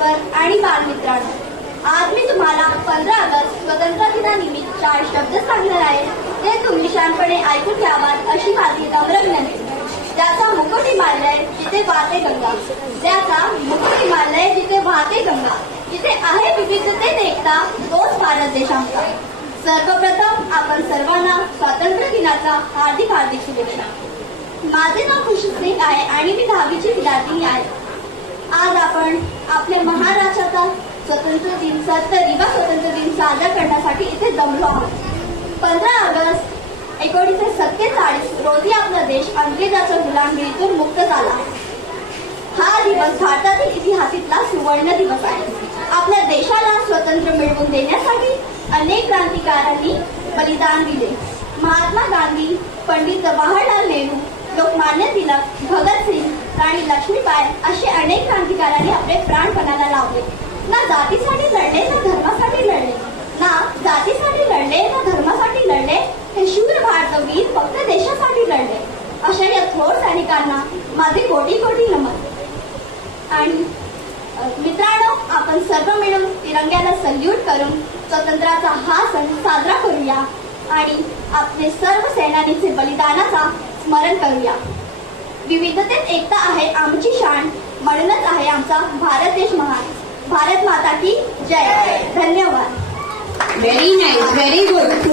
मान्यवर आणि बालमित्रांनो, आज मी तुम्हाला 15 ऑगस्ट स्वतंत्र दिनानिमित्त 4 शब्द सांगणार आहे. ते तुम्ही शांतपणे ऐकून घ्यावात अशी माझी नम्र विनंती. ज्याचा मुकुट हिमालय जिथे वाहते गंगा, ज्याचा मुकुट हिमालय जिथे वाहते गंगा, जिथे आहे विविधतेत एकता, तोच भारत देश आमचा. सर्वप्रथम आपण सर्वांना स्वातंत्र्य दिनाचा हार्दिक हार्दिक शुभेच्छा. माझे नाव खुशी सिंग आहे आणि मी 10वीची विद्यार्थिनी आहे. आज आपण आपल्या महाराष्ट्राचा स्वातंत्र्य दिन स्वातंत्र्य दिन साजरा करण्यासाठी इथे जमलो आहोत. 15 ऑगस्ट 1947 रोजी आपला देश अंग्रेजाच्या गुलामगिरीतून मुक्त झाला. हा दिवस भारतातील इतिहासातला सुवर्ण दिवस आहे. आपल्या देशाला स्वातंत्र्य मिळवून देण्यासाठी अनेक क्रांतिकारकांनी बलिदान दिले. महात्मा गांधी, पंडित जवाहरलाल नेहरू, लोकमान्य टिळक, भगतसिंग, राणी लक्ष्मीबाई असे अनेक क्रांतिकारकांनी आपले प्राण पणाला लावले. ना जातीसाठी लढले, ना धर्मासाठी लढले, ना जातीसाठी लढले, ना धर्मासाठी लढले. हे शूर भारतवीर फक्त देशासाठी लढले. अशा या थोर सैनिकांना माझे कोटी कोटी नमन. आणि मित्रांनो, आपण सर्व मिळून तिरंग्याला सल्यूट करून स्वातंत्र्याचा हा सण साजरा करूया आणि आपले सर्व सेनानीचे बलिदानाचा स्मरण करूया. विविधतेत एकता आहे आमची शान, म्हणूनच आहे आमचा भारत देश महान. भारत माता की जय. धन्यवाद. Very nice, very good.